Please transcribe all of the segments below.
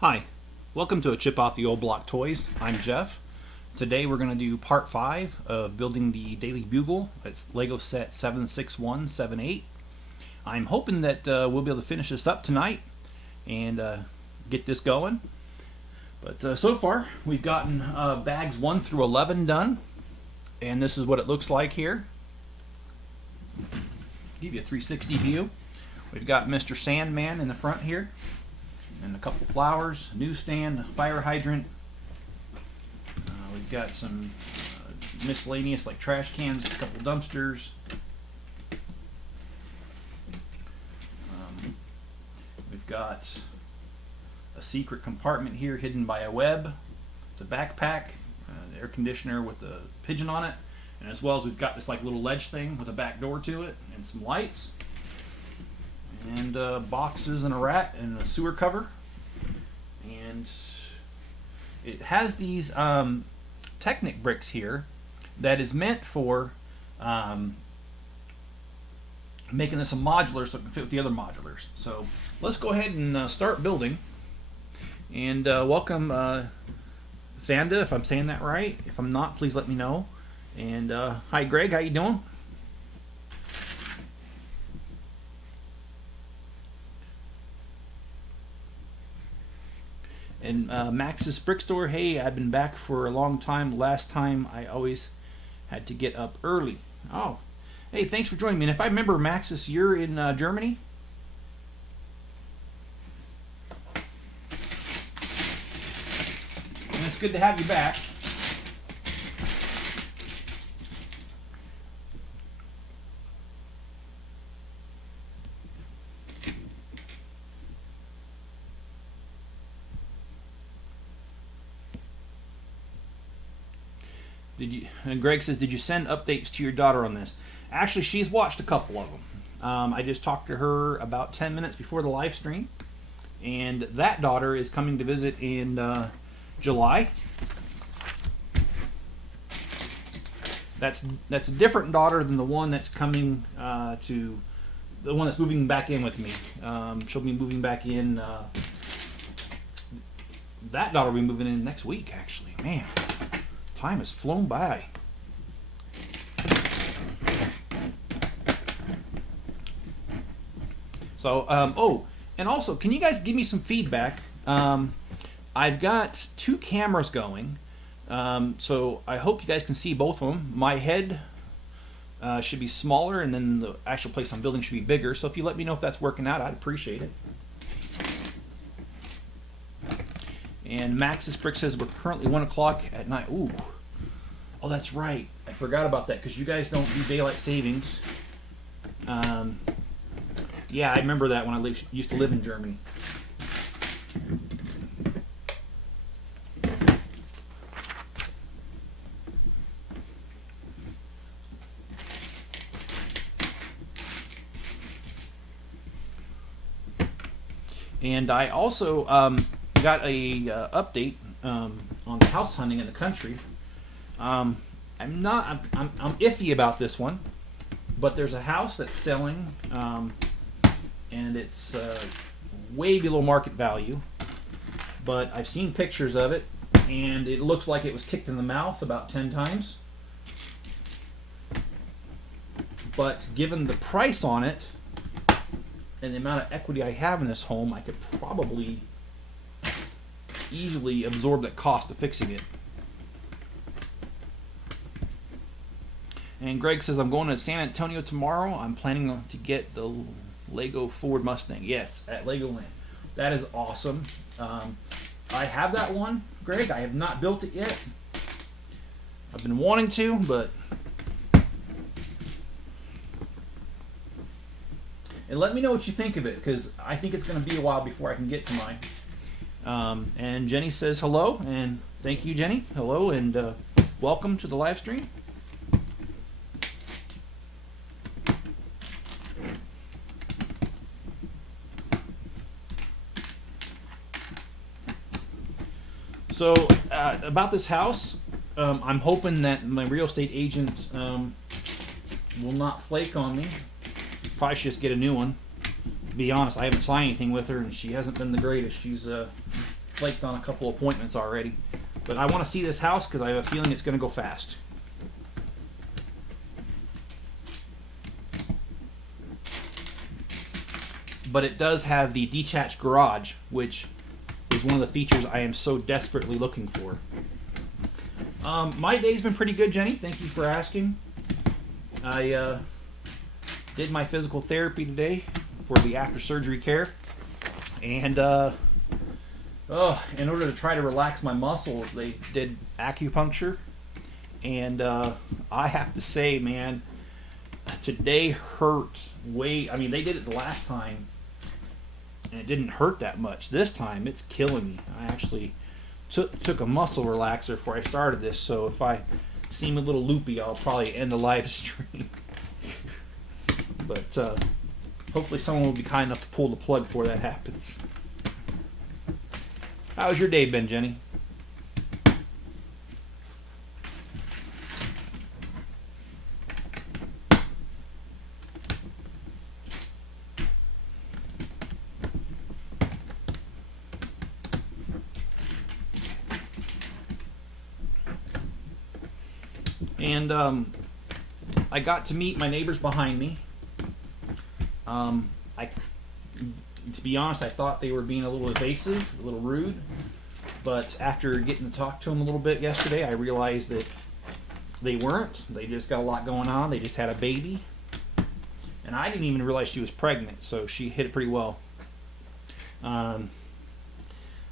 Hi, welcome to A Chip Off the Old Block Toys. I'm Jeff. Today we're going to do part 5 of building the Daily Bugle. It's Lego set 76178. I'm hoping that we'll be able to finish this up tonight and get this going. But so far we've gotten bags 1 through 11 done, and this is what it looks like here. Give you a 360 view. We've got Mr. Sandman in the front here, and a couple flowers, newsstand, a fire hydrant. We've got some miscellaneous like trash cans, a couple dumpsters. We've got a secret compartment here hidden by a web. It's a backpack, the air conditioner with a pigeon on it, and as well as we've got this like little ledge thing with a back door to it and some lights. And boxes and a rat and a sewer cover. And it has these Technic bricks here that is meant for making this a modular so it can fit with the other modulars. So let's go ahead and start building. And welcome Thanda, if I'm saying that right. If I'm not, please let me know. And hi Greg, how you doing? And Max's Brick Store, hey, I've been back for a long time. Last time I always had to get up early. Oh, hey, thanks for joining me. And if I remember, Maxis, you're in Germany? And it's good to have you back. And Greg says, did you send updates to your daughter on this? Actually, she's watched a couple of them. I just talked to her about 10 minutes before the live stream. And that daughter is coming to visit in July. That's a different daughter than the one that's coming to... The one that's moving back in with me. She'll be moving back in... that daughter will be moving in next week, actually. Man. Time has flown by. So, oh, and also, can you guys give me some feedback? I've got 2 cameras going, so I hope you guys can see both of them. My head should be smaller, and then the actual place I'm building should be bigger. So if you let me know if that's working out, I'd appreciate it. And Max's Brick says we're currently 1 o'clock at night. Ooh. Oh, that's right. I forgot about that because you guys don't do daylight savings. Yeah, I remember that when I used to live in Germany. And I also got a update on house hunting in the country. I'm iffy about this one, but there's a house that's selling, and it's way below market value. But I've seen pictures of it, and it looks like it was kicked in the mouth about 10 times. But given the price on it and the amount of equity I have in this home, I could probably easily absorb the cost of fixing it. And Greg says, I'm going to San Antonio tomorrow. I'm planning to get the Lego Ford Mustang. Yes, at Legoland. That is awesome. I have that one, Greg. I have not built it yet. I've been wanting to, but... And let me know what you think of it, because I think it's going to be a while before I can get to mine. And Jenny says hello, and thank you, Jenny. Hello, and welcome to the live stream. So, about this house, I'm hoping that my real estate agent will not flake on me. Probably should just get a new one. To be honest, I haven't signed anything with her, and she hasn't been the greatest. She's flaked on a couple appointments already. But I want to see this house because I have a feeling it's going to go fast. But it does have the detached garage, which is one of the features I am so desperately looking for. My day's been pretty good, Jenny. Thank you for asking. I did my physical therapy today for the after-surgery care. And in order to try to relax my muscles, they did acupuncture. And I have to say, man, today hurt way. I mean, they did it the last time, and it didn't hurt that much. This time, it's killing me. I actually took a muscle relaxer before I started this, so if I seem a little loopy, I'll probably end the live stream. But hopefully someone will be kind enough to pull the plug before that happens. How's your day been, Jenny? And I got to meet my neighbors behind me. To be honest, I thought they were being a little evasive, a little rude. But after getting to talk to them a little bit yesterday, I realized that they weren't. They just got a lot going on. They just had a baby. And I didn't even realize she was pregnant, so she hit it pretty well.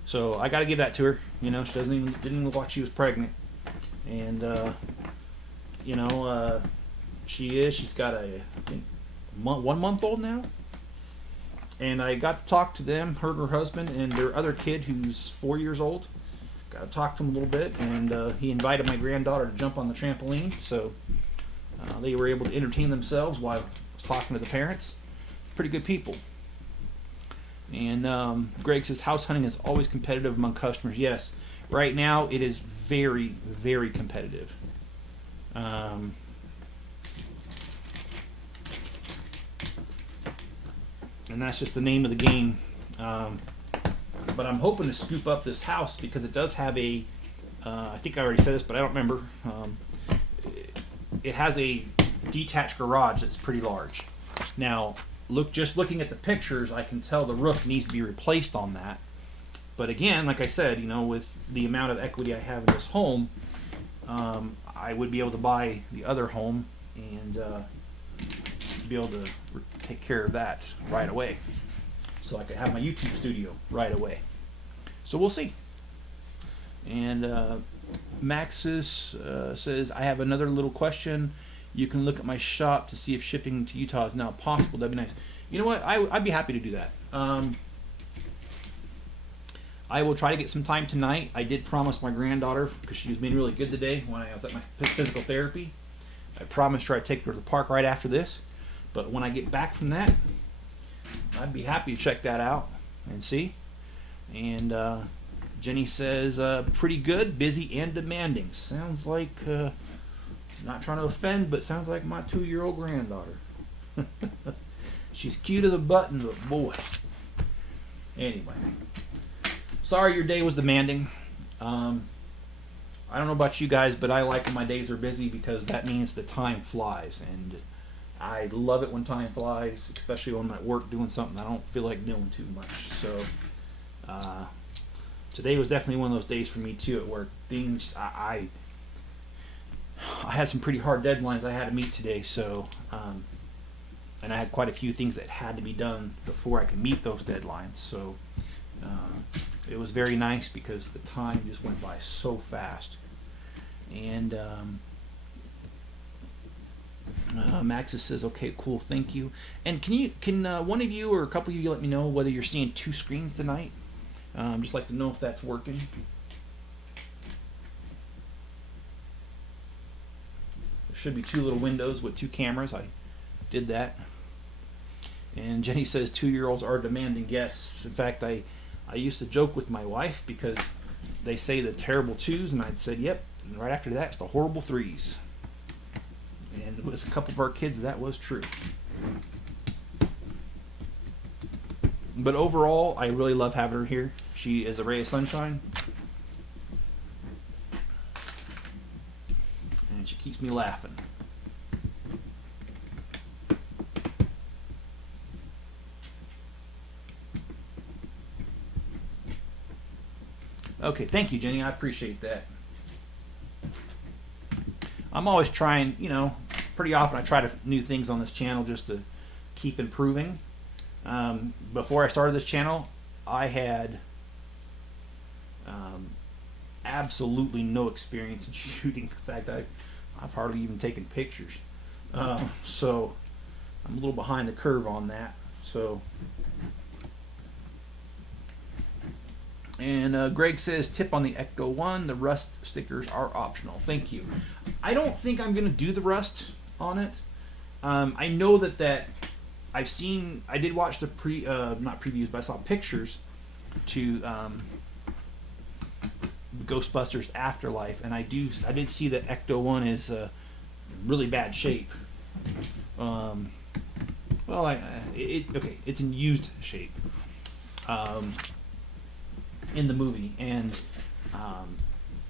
So I got to give that to her. You know, she didn't even look like she was pregnant. And she is. She's got a, I think, 1 month old now. And I got to talk to them, her and her husband, and their other kid who's 4 years old. Got to talk to him a little bit, and he invited my granddaughter to jump on the trampoline, so they were able to entertain themselves while I was talking to the parents. Pretty good people. And Greg says, house hunting is always competitive among customers. Yes, right now it is very, very competitive. And that's just the name of the game. But I'm hoping to scoop up this house because it does have a, I think I already said this, but I don't remember. It has a detached garage that's pretty large. Now, just looking at the pictures, I can tell the roof needs to be replaced on that. But again, like I said, with the amount of equity I have in this home, I would be able to buy the other home and be able to take care of that right away. So I could have my YouTube studio right away. So we'll see. And Maxis says, I have another little question. You can look at my shop to see if shipping to Utah is now possible. That'd be nice. You know what? I'd be happy to do that. I will try to get some time tonight. I did promise my granddaughter, because she was being really good today when I was at my physical therapy, I promised her I'd take her to the park right after this. But when I get back from that, I'd be happy to check that out and see. And Jenny says, pretty good, busy and demanding. Sounds like, not trying to offend, but sounds like my 2-year-old granddaughter. She's cute as a button, but boy. Anyway. Sorry your day was demanding. I don't know about you guys, but I like when my days are busy because that means the time flies. And I love it when time flies, especially when I'm at work doing something I don't feel like doing too much. So today was definitely one of those days for me too at work. Things I had some pretty hard deadlines I had to meet today, so and I had quite a few things that had to be done before I could meet those deadlines. So it was very nice because the time just went by so fast. And Maxis says, okay, cool, thank you. And can one of you or a couple of you let me know whether you're seeing 2 screens tonight? Just like to know if that's working. There should be 2 little windows with 2 cameras. I did that. And Jenny says 2-year-olds are demanding. Yes, in fact, I used to joke with my wife because they say the terrible 2s, and I'd said, yep. And right after that, it's the horrible 3s. And with a couple of our kids, that was true. But overall, I really love having her here. She is a ray of sunshine. And she keeps me laughing. Okay, thank you, Jenny. I appreciate that. I'm always trying, you know, pretty often I try new things on this channel just to keep improving. Before I started this channel, I had absolutely no experience in shooting. In fact, I've hardly even taken pictures. So I'm a little behind the curve on that. So, and Greg says, tip on the Ecto 1, the rust stickers are optional. Thank you. I don't think I'm going to do the rust on it. I know that I did watch the not previews, but I saw pictures to Ghostbusters Afterlife, and I did see that Ecto 1 is really bad shape. Well, it's in used shape in the movie, and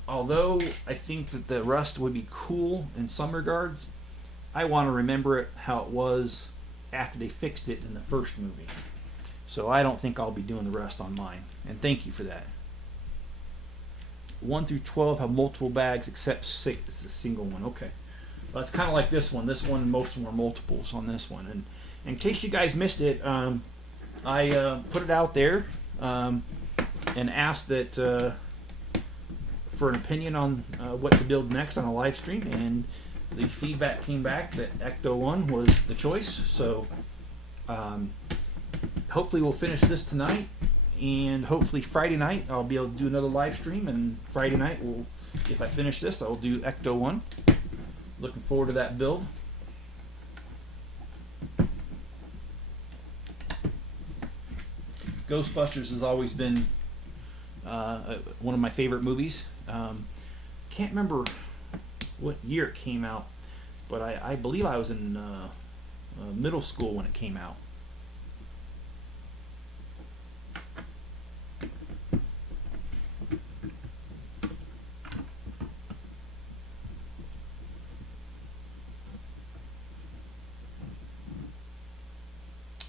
although I think that the rust would be cool in some regards, I want to remember it how it was after they fixed it in the first movie. So I don't think I'll be doing the rest on mine. And thank you for that. 1 through 12 have multiple bags except 6. It's a single one. Okay. Well, it's kind of like this one. This one, most of them are multiples on this one. And in case you guys missed it, I put it out there and asked that for an opinion on what to build next on a live stream. And the feedback came back that Ecto 1 was the choice. So hopefully we'll finish this tonight, and hopefully Friday night I'll be able to do another live stream, and Friday night if I finish this, I'll do Ecto 1. Looking forward to that build. Ghostbusters has always been one of my favorite movies. Can't remember what year it came out, but I believe I was in middle school when it came out.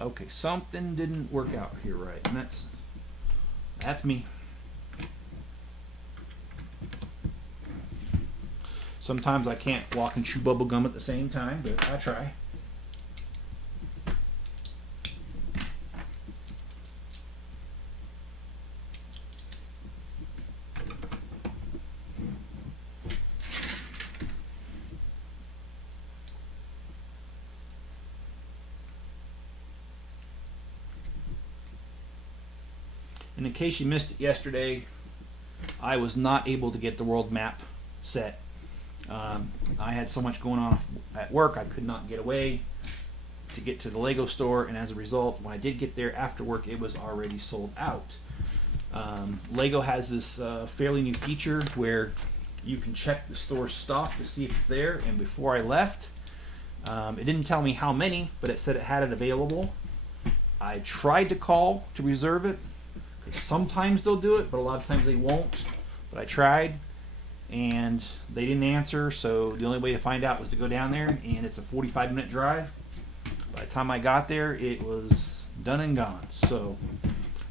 Okay, something didn't work out here right, and that's me. Sometimes I can't walk and chew bubble gum at the same time, but I try. And in case you missed it yesterday, I was not able to get the world map set. I had so much going on at work, I could not get away to get to the Lego store, and as a result, when I did get there after work, it was already sold out. Lego has this fairly new feature where you can check the store's stock to see if it's there, and before I left, it didn't tell me how many, but it said it had it available. I tried to call to reserve it. Sometimes they'll do it, but a lot of times they won't. But I tried, and they didn't answer, so the only way to find out was to go down there, and it's a 45-minute drive. By the time I got there, it was done and gone. So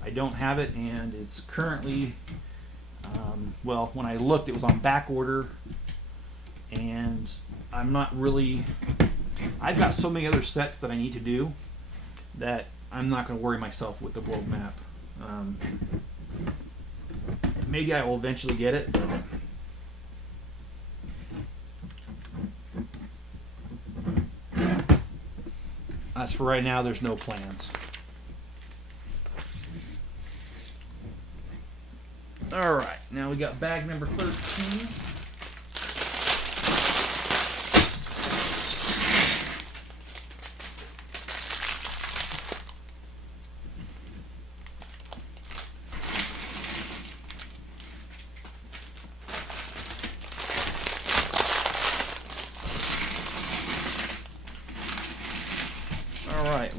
I don't have it, and it's currently, well, when I looked, it was on back order, and I'm not really, I've got so many other sets that I need to do that I'm not going to worry myself with the world map. Maybe I will eventually get it, but as for right now, there's no plans. Alright, now we got bag number 13.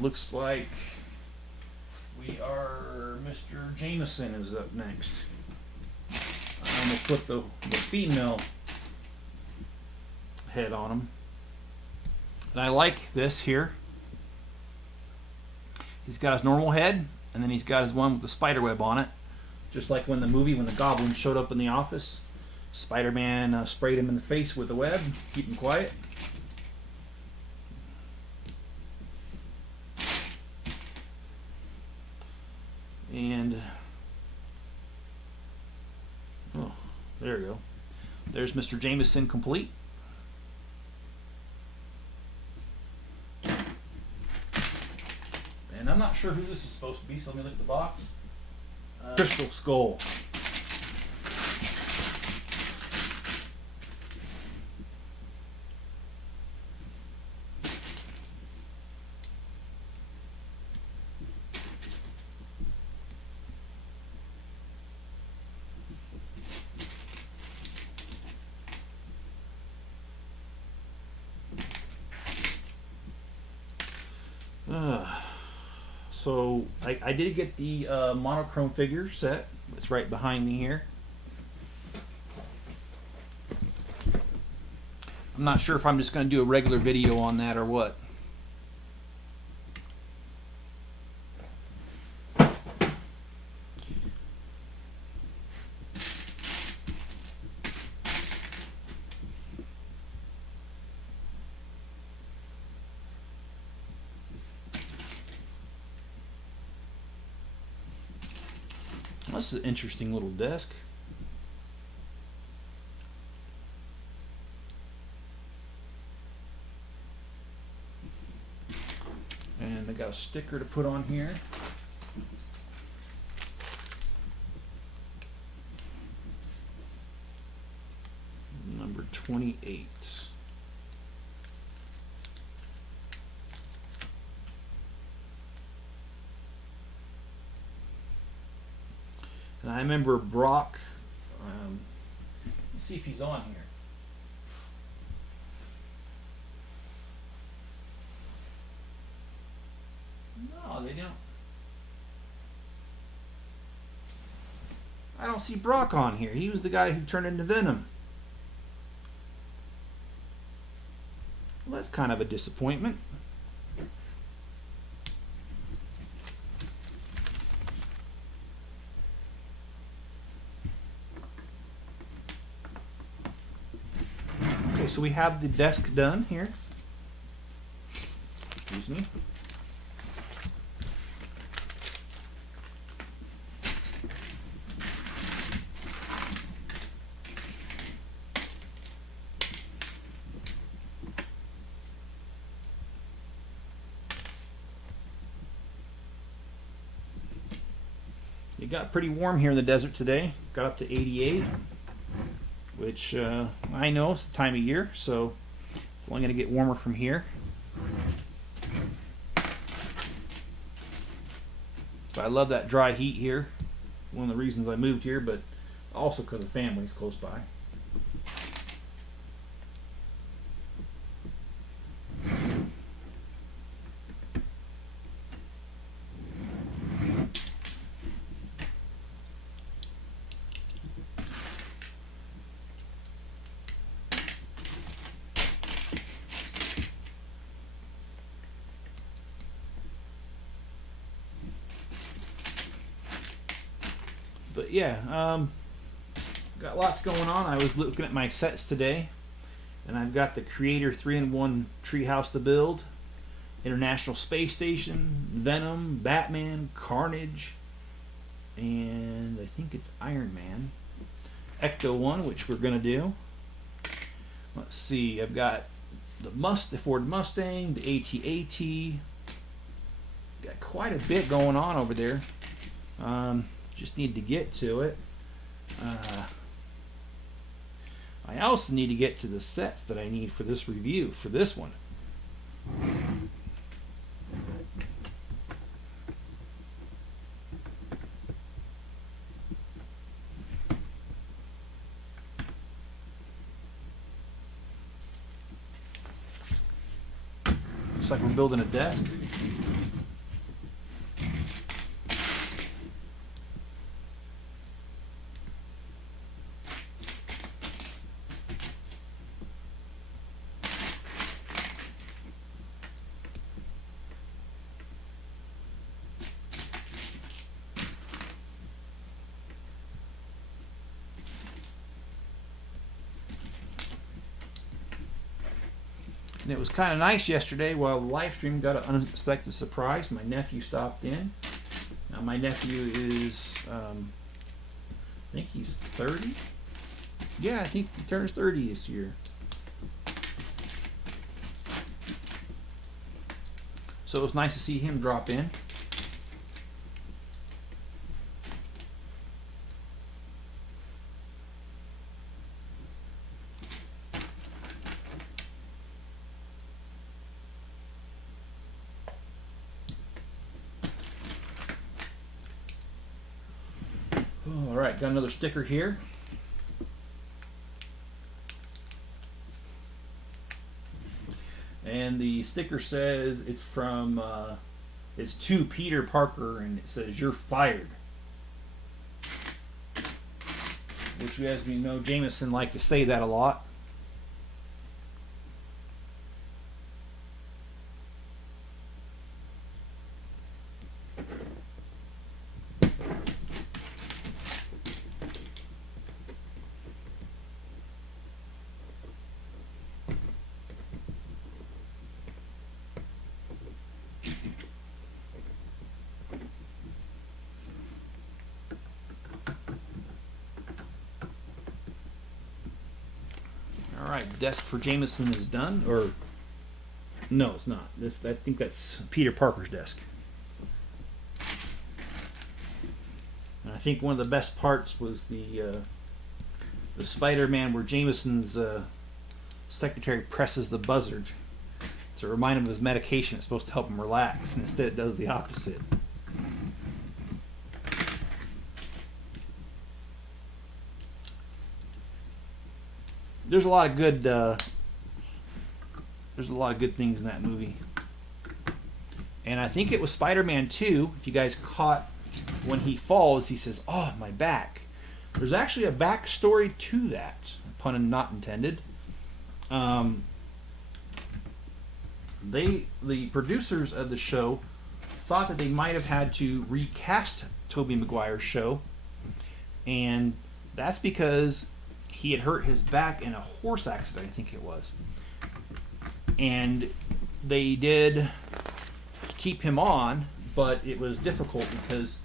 Looks like we are Mr. Jameson is up next. I almost put the female head on him. And I like this here. He's got his normal head, and then he's got his one with the spider web on it. Just like when the goblin showed up in the office. Spider-Man sprayed him in the face with a web, keep him quiet. And, oh, there we go. There's Mr. Jameson complete. And I'm not sure who this is supposed to be, so let me look at the box. Crystal Skull. So I did get the monochrome figure set. It's right behind me here. I'm not sure if I'm just going to do a regular video on that or what. This is an interesting little desk. And I got a sticker to put on here. Number 28. And I remember Brock, let's see if he's on here. No, they don't. I don't see Brock on here. He was the guy who turned into Venom. Well, that's kind of a disappointment. So we have the desk done here. Excuse me. It got pretty warm here in the desert today. Got up to 88. Which I know it's the time of year, so it's only going to get warmer from here. But I love that dry heat here. One of the reasons I moved here, but also because the family's close by. But yeah, got lots going on. I was looking at my sets today, and I've got the Creator 3-in-1 Treehouse to build, International Space Station, Venom, Batman, Carnage, and I think it's Iron Man. Ecto 1, which we're going to do. Let's see, I've got the Ford Mustang, the AT-AT. Got quite a bit going on over there. Just need to get to it. I also need to get to the sets that I need for this review, for this one. Looks like we're building a desk. And it was kind of nice yesterday while the live stream got an unexpected surprise. My nephew stopped in. Now my nephew is, I think he's 30. Yeah, I think he turns 30 this year. So it was nice to see him drop in. All right, got another sticker here. And the sticker says it's from, it's to Peter Parker, and it says, "You're fired." Which, as we know, Jameson liked to say that a lot. Alright, desk for Jameson is done, or no, it's not. I think that's Peter Parker's desk. And I think one of the best parts was the Spider-Man where Jameson's secretary presses the buzzard to remind him of his medication. It's supposed to help him relax, and instead it does the opposite. There's a lot of good things in that movie. And I think it was Spider-Man 2, if you guys caught when he falls, he says, "Oh, my back." There's actually a backstory to that, pun not intended. The producers of the show thought that they might have had to recast Tobey Maguire's show, and that's because he had hurt his back in a horse accident, I think it was. And they did keep him on, but it was difficult because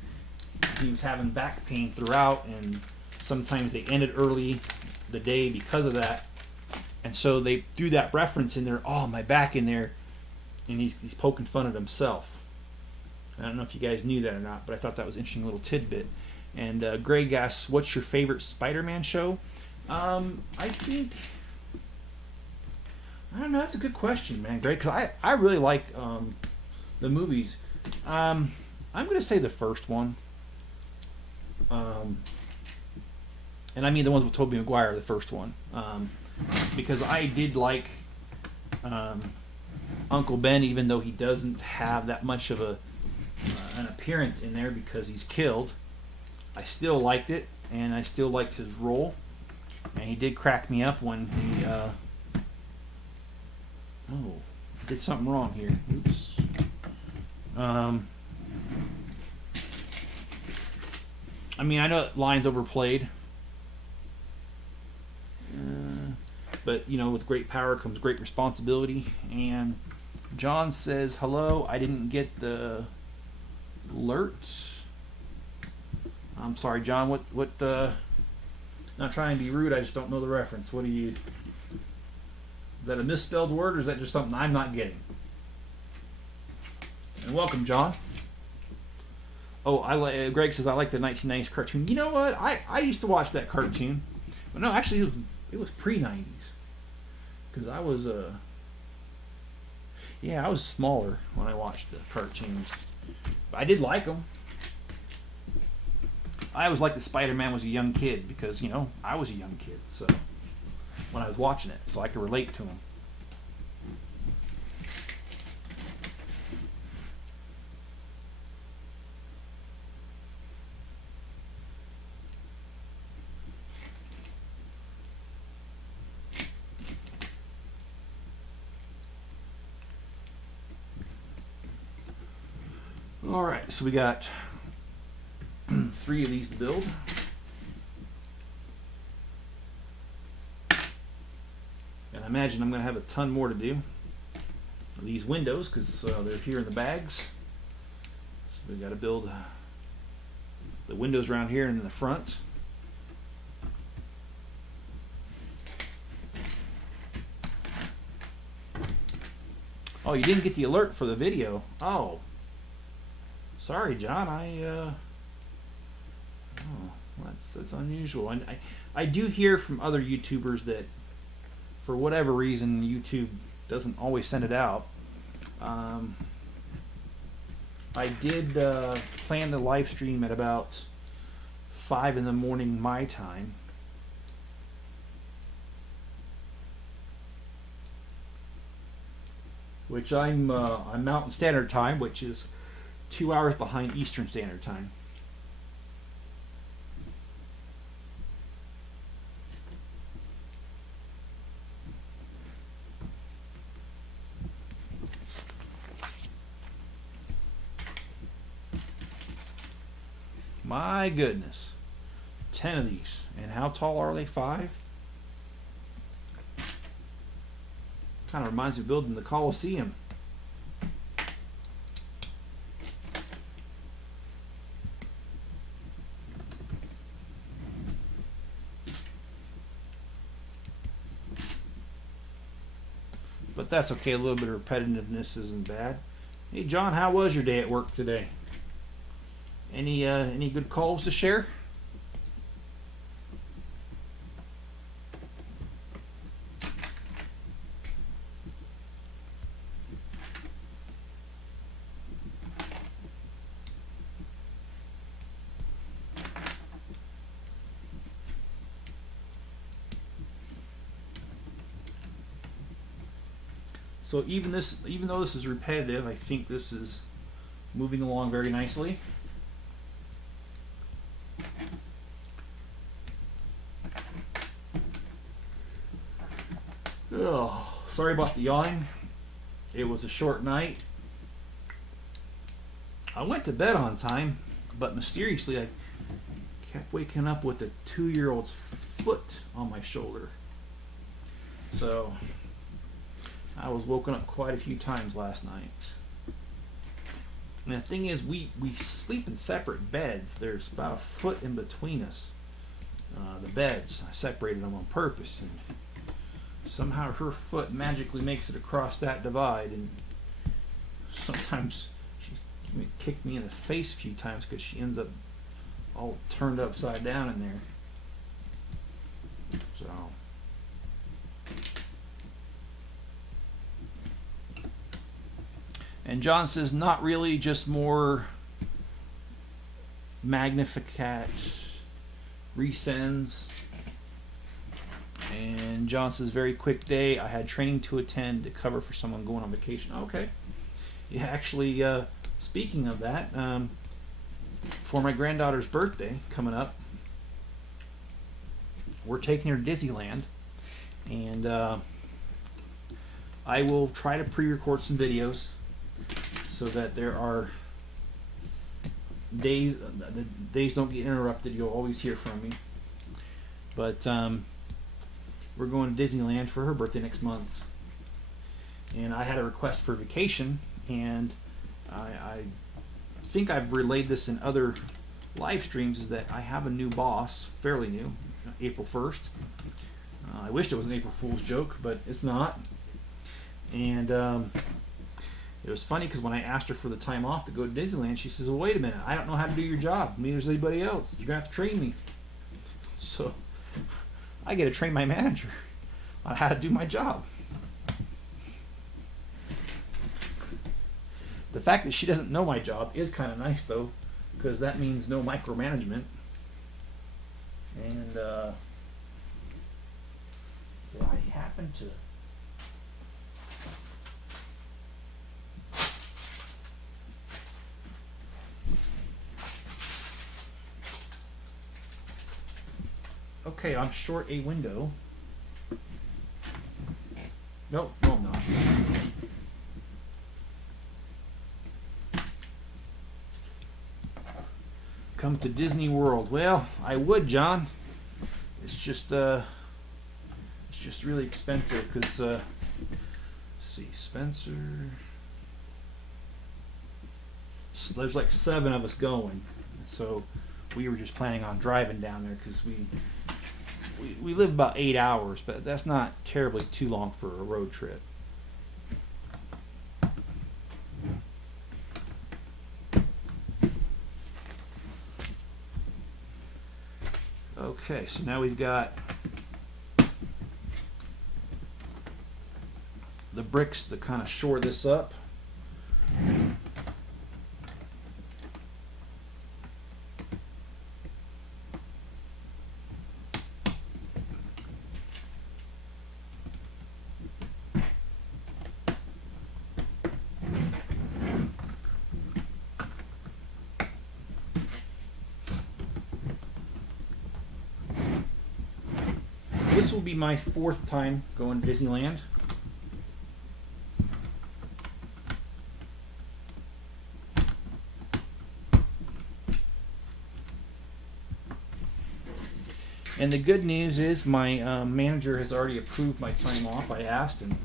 he was having back pain throughout, and sometimes they ended early the day because of that. And so they threw that reference in there, "Oh, my back," in there, and he's poking fun at himself. I don't know if you guys knew that or not, but I thought that was an interesting little tidbit. And Greg asks, "What's your favorite Spider-Man show?" I think, I don't know, that's a good question, man, Greg, because I really like the movies. I'm going to say the first one. And I mean the ones with Tobey Maguire, the first one. Because I did like Uncle Ben, even though he doesn't have that much of an appearance in there because he's killed. I still liked it, and I still liked his role. And he did crack me up when he did something wrong here. Oops. I mean, I know that line's overplayed. But, you know, with great power comes great responsibility. And John says, "Hello, I didn't get the alert." I'm sorry, John. What not trying to be rude, I just don't know the reference. Is that a misspelled word, or is that just something I'm not getting? And welcome, John. Oh, Greg says, "I like the 1990s cartoon." You know what? I used to watch that cartoon. But no, actually, it was pre-90s. Because I was I was smaller when I watched the cartoons. But I did like them. I always liked that Spider-Man was a young kid because, you know, I was a young kid, so when I was watching it, so I could relate to him. All right, so we got 3 of these to build. And I imagine I'm going to have a ton more to do. these windows because they're here in the bags. So we got to build the windows around here and in the front. Oh, you didn't get the alert for the video. Oh, sorry, John. That's unusual. I do hear from other YouTubers that for whatever reason YouTube doesn't always send it out. I did plan the live stream at about 5 in the morning my time. Which I'm Mountain Standard Time, which is 2 hours behind Eastern Standard Time. My goodness. 10 of these. And how tall are they? 5? Kind of reminds me of building the Coliseum. But that's okay. A little bit of repetitiveness isn't bad. Hey, John, how was your day at work today? Any good calls to share? So even though this is repetitive, I think this is moving along very nicely. Oh, sorry about the yawning. It was a short night. I went to bed on time, but mysteriously I kept waking up with a 2-year-old's foot on my shoulder. So I was woken up quite a few times last night. And the thing is, we sleep in separate beds. There's about a foot in between us. The beds, I separated them on purpose, and somehow her foot magically makes it across that divide, and sometimes she kicked me in the face a few times because she ends up all turned upside down in there. So and John says, not really, just more Magnificat resends. And John says, very quick day. I had training to attend to cover for someone going on vacation. Okay. Yeah, actually, speaking of that, for my granddaughter's birthday coming up, we're taking her to Disneyland. And I will try to pre-record some videos so that there are days, the days don't get interrupted. You'll always hear from me. But we're going to Disneyland for her birthday next month, and I had a request for vacation, and I think I've relayed this in other live streams, is that I have a new boss, fairly new, April 1st. I wished it was an April Fool's joke, but it's not. And it was funny because when I asked her for the time off to go to Disneyland, she says, well, wait a minute, I don't know how to do your job. Neither does anybody else. You're going to have to train me. So I get to train my manager on how to do my job. The fact that she doesn't know my job is kind of nice, though, because that means no micromanagement. And did I happen to... Okay, I'm short a window. No, I'm not. Come to Disney World. Well, I would, John. It's just really expensive because Let's see, Spencer. So there's like 7 of us going, so we were just planning on driving down there because we live about 8 hours, but that's not terribly too long for a road trip. Okay, so now we've got the bricks to kind of shore this up. This will be my 4th time going to Disneyland. And the good news is my manager has already approved my time off. I asked, and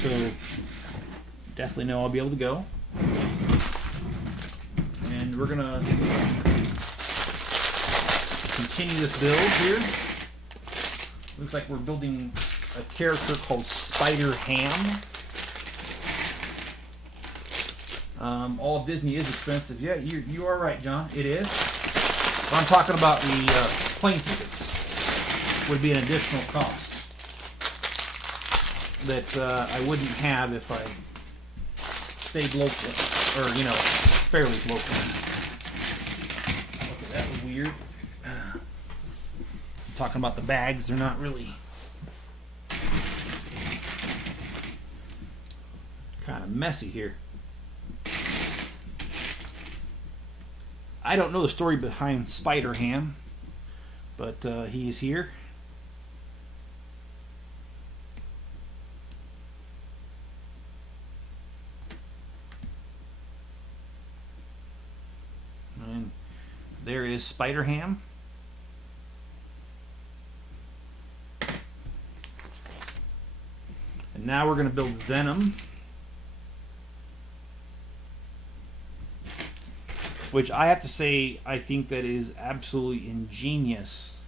so definitely know I'll be able to go. And we're gonna continue this build here. Looks like we're building a character called Spider Ham. All of Disney is expensive. Yeah, you are right, John. It is. But I'm talking about the plane tickets. Would be an additional cost that I wouldn't have if I stayed local, or fairly local. Okay, that was weird. Talking about the bags, they're not really kind of messy here. I don't know the story behind Spider Ham, but he is here. And there is Spider Ham. And now we're going to build Venom, which I have to say I think that is absolutely ingenious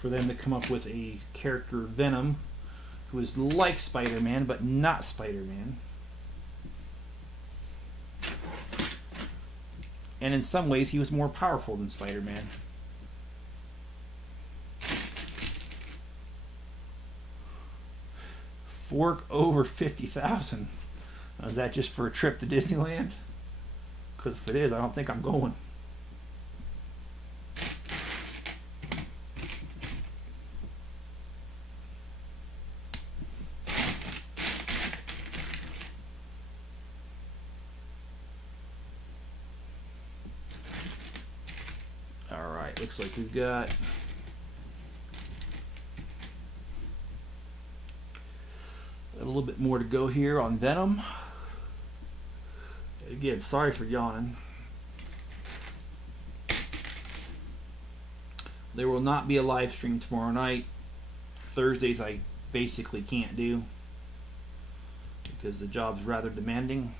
for them to come up with a character, Venom, who is like Spider-Man but not Spider-Man. And in some ways he was more powerful than Spider-Man. Fork over 50,000. Is that just for a trip to Disneyland? Because if it is, I don't think I'm going. All right, looks like we've got a little bit more to go here on Venom. Again, sorry for yawning. There will not be a live stream tomorrow night. Thursdays I basically can't do because the job's rather demanding.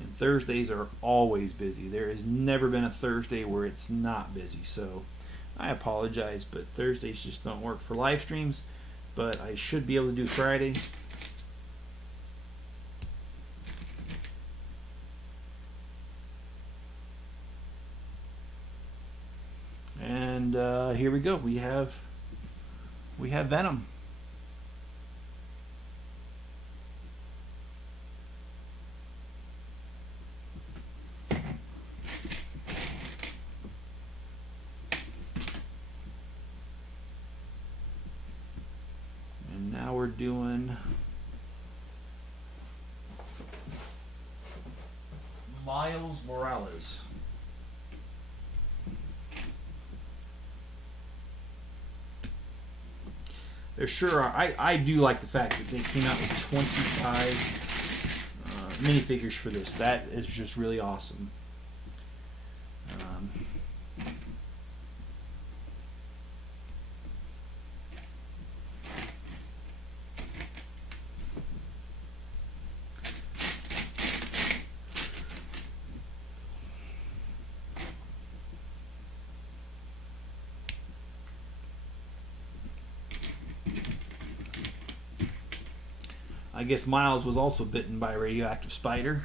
And Thursdays are always busy. There has never been a Thursday where it's not busy. So I apologize, but Thursdays just don't work for live streams. But I should be able to do Friday. And here we go. We have Venom. And now we're doing Miles Morales. There sure are. I do like the fact that they came out with 25 minifigures for this. That is just really awesome. I guess Miles was also bitten by a radioactive spider,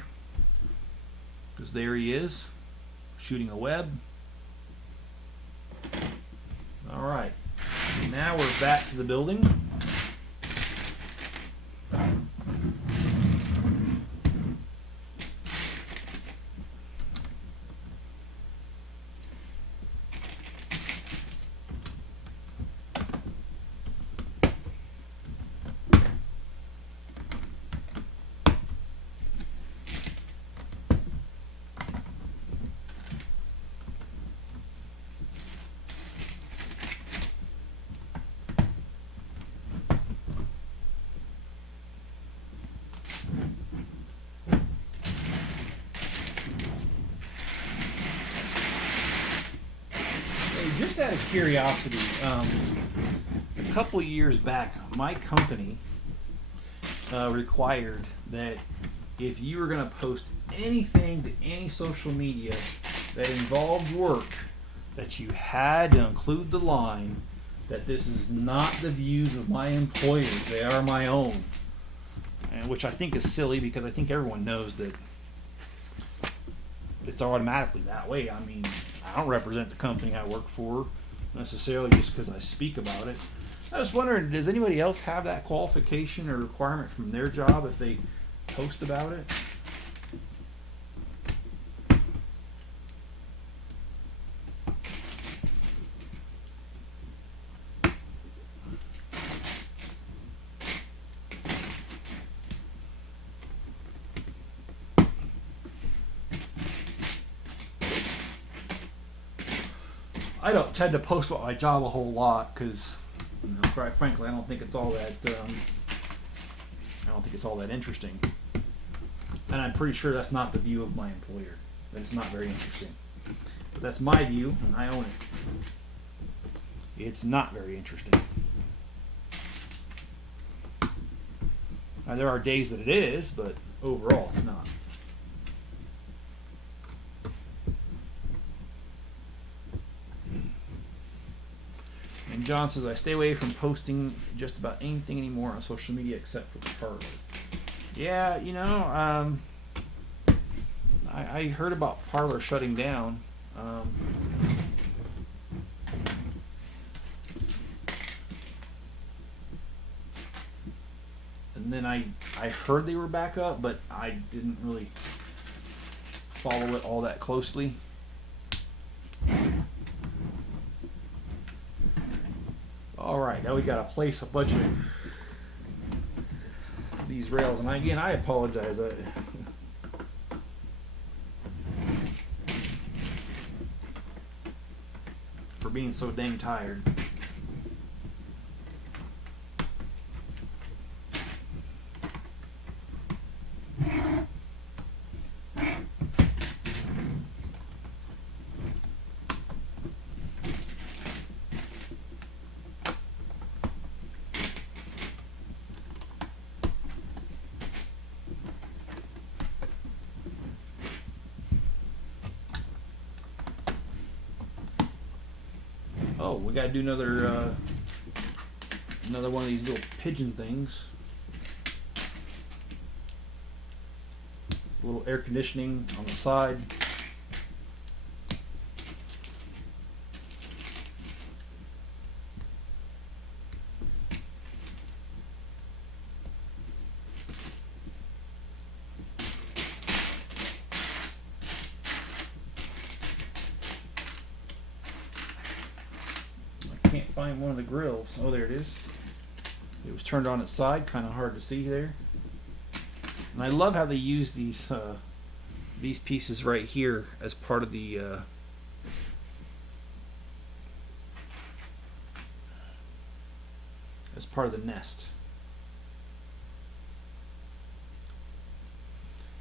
because there he is, shooting a web. Alright, now we're back to the building. Just out of curiosity, a couple years back, my company required that if you were going to post anything to any social media that involved work, that you had to include the line that this is not the views of my employers, they are my own. And which I think is silly, because I think everyone knows that it's automatically that way. I mean, I don't represent the company I work for necessarily just because I speak about it. I was wondering, does anybody else have that qualification or requirement from their job if they post about it? I don't tend to post about my job a whole lot because, quite frankly, I don't think it's all that. I don't think it's all that interesting, and I'm pretty sure that's not the view of my employer. That it's not very interesting, but that's my view, and I own it. It's not very interesting. Now, there are days that it is, but overall, it's not. And John says, I stay away from posting just about anything anymore on social media except for the Parler. Yeah, you know, I heard about Parler shutting down. And then I heard they were back up, but I didn't really follow it all that closely. Alright, now we got to place a bunch of these rails, and again, I apologize. For being so dang tired. Oh, we gotta do another one of these little pigeon things. A little air conditioning on the side. Can't find one of the grills. Oh, there it is. It was turned on its side, kind of hard to see there. And I love how they use these pieces right here as part of the nest.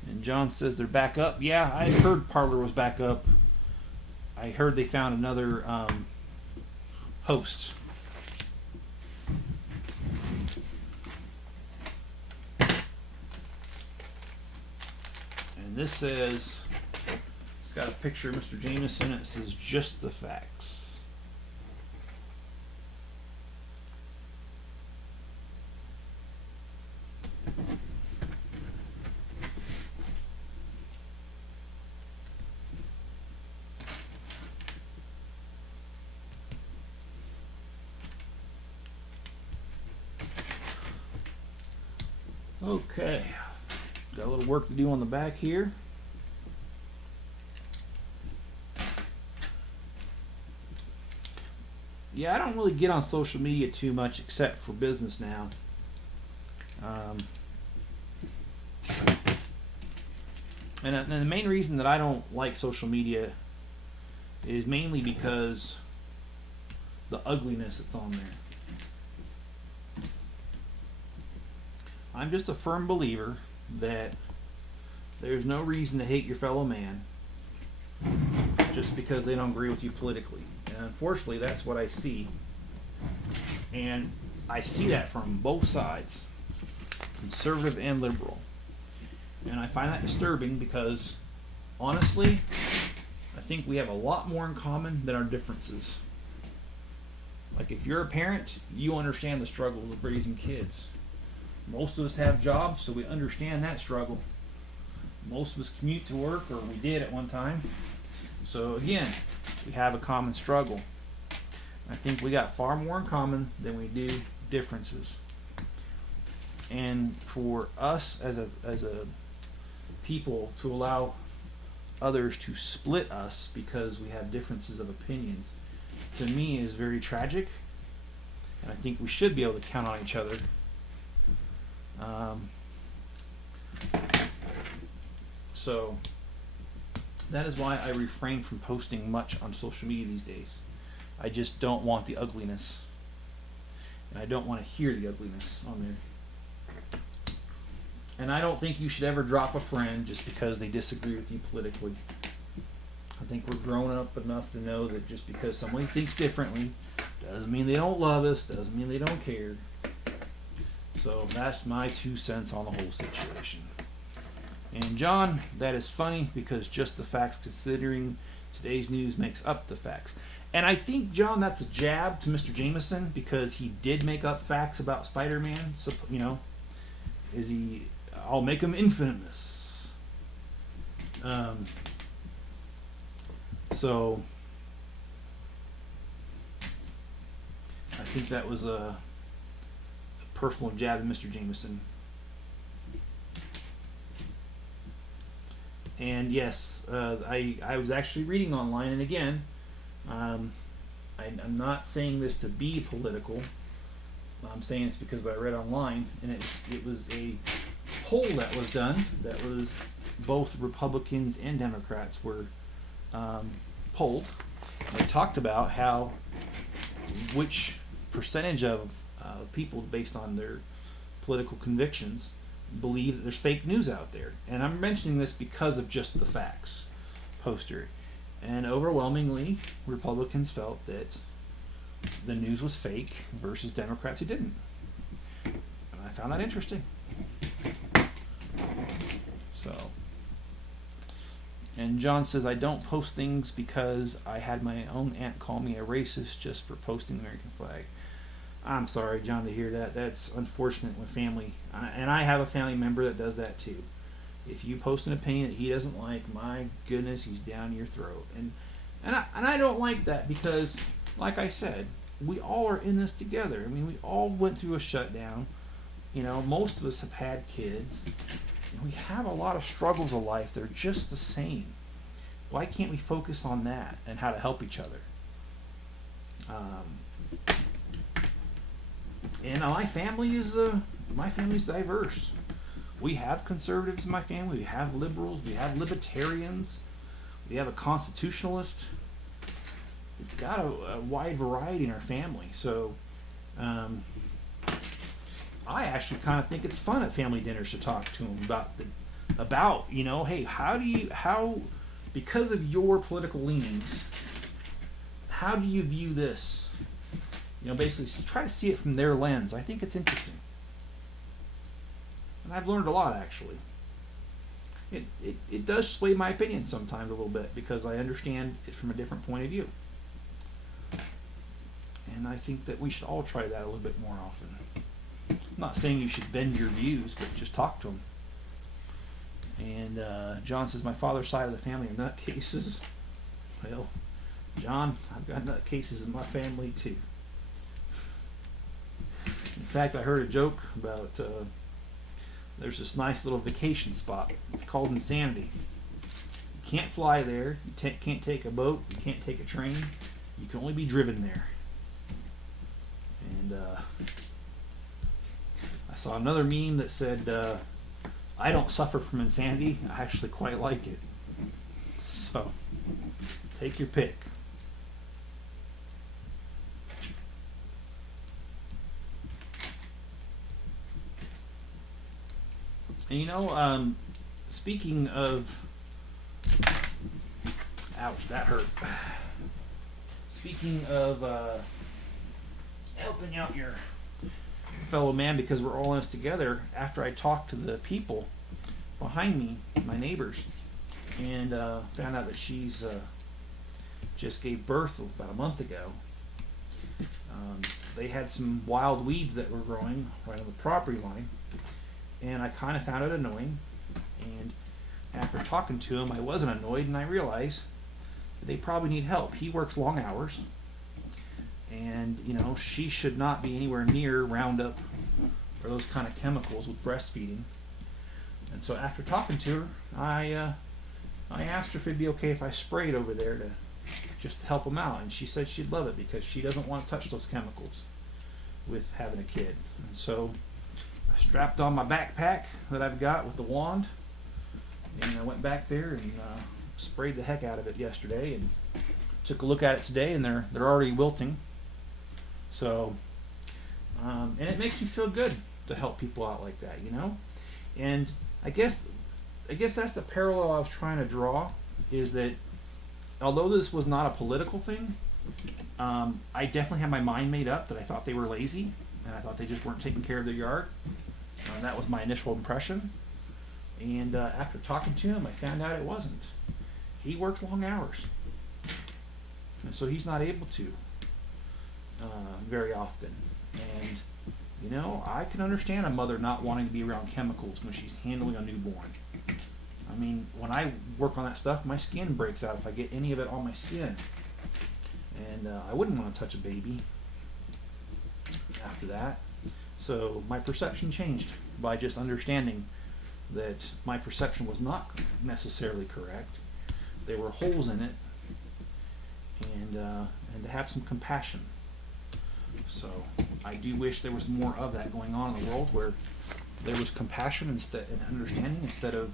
And And John says they're back up. Yeah, I heard Parler was back up. I heard they found another host. And this says, it's got a picture of Mr. Jameson. It says just the facts. Okay, got a little work to do on the back here. Yeah, I don't really get on social media too much except for business now. And the main reason that I don't like social media is mainly because the ugliness that's on there. I'm just a firm believer that there's no reason to hate your fellow man just because they don't agree with you politically. And unfortunately, that's what I see. And I see that from both sides, conservative and liberal. And I find that disturbing because, honestly, I think we have a lot more in common than our differences. Like, if you're a parent, you understand the struggles of raising kids. Most of us have jobs, so we understand that struggle. Most of us commute to work, or we did at one time. So again, we have a common struggle. I think we got far more in common than we do differences. And for us as a people to allow others to split us because we have differences of opinions, to me is very tragic. And I think we should be able to count on each other. So that is why I refrain from posting much on social media these days. I just don't want the ugliness, and I don't want to hear the ugliness on there. And I don't think you should ever drop a friend just because they disagree with you politically. I think we're grown up enough to know that just because somebody thinks differently doesn't mean they don't love us, doesn't mean they don't care. So that's my 2 cents on the whole situation. And John, that is funny because just the facts considering today's news makes up the facts. And I think, John, that's a jab to Mr. Jameson because he did make up facts about Spider-Man. So, you know, I'll make him infamous. So I think that was a personal jab at Mr. Jameson. And yes, I was actually reading online, and again, I'm not saying this to be political. I'm saying it's because I read online, and it was a poll that was done that was both Republicans and Democrats were polled. They talked about which percentage of people based on their political convictions believe that there's fake news out there. And I'm mentioning this because of just the facts poster. And overwhelmingly, Republicans felt that the news was fake versus Democrats who didn't. And I found that interesting. So, and John says, I don't post things because I had my own aunt call me a racist just for posting the American flag. I'm sorry, John, to hear that. That's unfortunate with family. And I have a family member that does that too. If you post an opinion that he doesn't like, my goodness, he's down your throat. And I don't like that because, like I said, we all are in this together. I mean, we all went through a shutdown. You know, most of us have had kids. And we have a lot of struggles of life. They're just the same. Why can't we focus on that and how to help each other? And my family is diverse. We have conservatives in my family. We have liberals. We have libertarians. We have a constitutionalist. We've got a wide variety in our family. So I actually kind of think it's fun at family dinners to talk to them about the about, hey, how, because of your political leanings, how do you view this? Basically try to see it from their lens. I think it's interesting. And I've learned a lot, actually. It does sway my opinion sometimes a little bit because I understand it from a different point of view. And I think that we should all try that a little bit more often. I'm not saying you should bend your views, but just talk to them. And John says, my father's side of the family are nutcases. Well, John, I've got nutcases in my family too. In fact, I heard a joke about there's this nice little vacation spot. It's called Insanity. You can't fly there. You can't take a boat. You can't take a train. You can only be driven there. And I saw another meme that said, I don't suffer from insanity. I actually quite like it. So, take your pick. And speaking of, ouch, that hurt. Speaking of helping out your fellow man, because we're all in this together, after I talked to the people behind me, my neighbors, and found out that she's just gave birth about a month ago, they had some wild weeds that were growing right on the property line, and I kind of found it annoying. And after talking to him, I wasn't annoyed, and I realized that they probably need help. He works long hours, and she should not be anywhere near Roundup or those kind of chemicals with breastfeeding. And so after talking to her, I asked her if it'd be okay if I sprayed over there to just help them out, and she said she'd love it because she doesn't want to touch those chemicals with having a kid. And so I strapped on my backpack that I've got with the wand, and I went back there and sprayed the heck out of it yesterday, and took a look at it today, and they're already wilting. So and it makes me feel good to help people out like that, and I guess that's the parallel I was trying to draw, is that although this was not a political thing, I definitely had my mind made up that I thought they were lazy, and I thought they just weren't taking care of their yard. That was my initial impression. And after talking to him, I found out it wasn't. He works long hours, and so he's not able to very often. And I can understand a mother not wanting to be around chemicals when she's handling a newborn. I mean, when I work on that stuff, my skin breaks out if I get any of it on my skin. And I wouldn't want to touch a baby after that. So my perception changed by just understanding that my perception was not necessarily correct. There were holes in it, and to have some compassion. So I do wish there was more of that going on in the world, where there was compassion and understanding instead of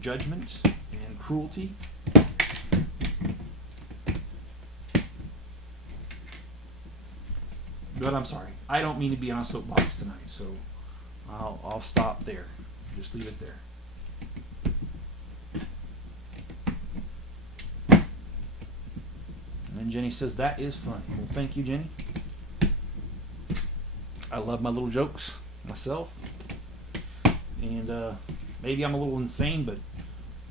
judgment and cruelty. But I'm sorry, I don't mean to be on a soapbox tonight, so I'll stop there. Just leave it there. And then Jenny says, that is funny. Well, thank you, Jenny. I love my little jokes myself. And maybe I'm a little insane, but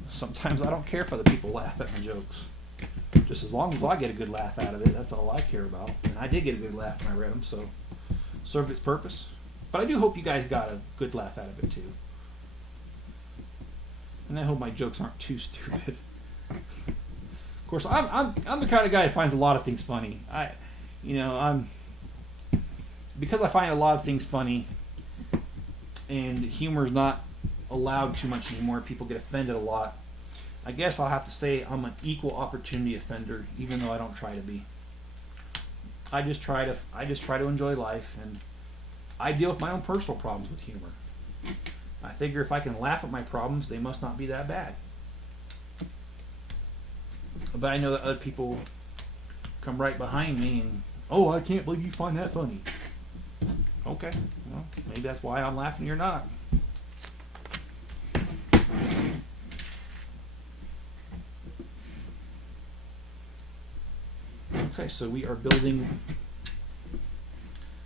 sometimes I don't care if other people laugh at my jokes. Just as long as I get a good laugh out of it, that's all I care about. And I did get a good laugh when I read them, so served its purpose. But I do hope you guys got a good laugh out of it too. And I hope my jokes aren't too stupid. Of course, I'm the kind of guy that finds a lot of things funny. Because I find a lot of things funny, and humor is not allowed too much anymore. People get offended a lot. I guess I'll have to say I'm an equal opportunity offender, even though I don't try to be. I just try to enjoy life, and I deal with my own personal problems with humor. I figure if I can laugh at my problems, they must not be that bad. But I know that other people come right behind me and, oh, I can't believe you find that funny. Okay, well, maybe that's why I'm laughing, you're not. Okay, so we are building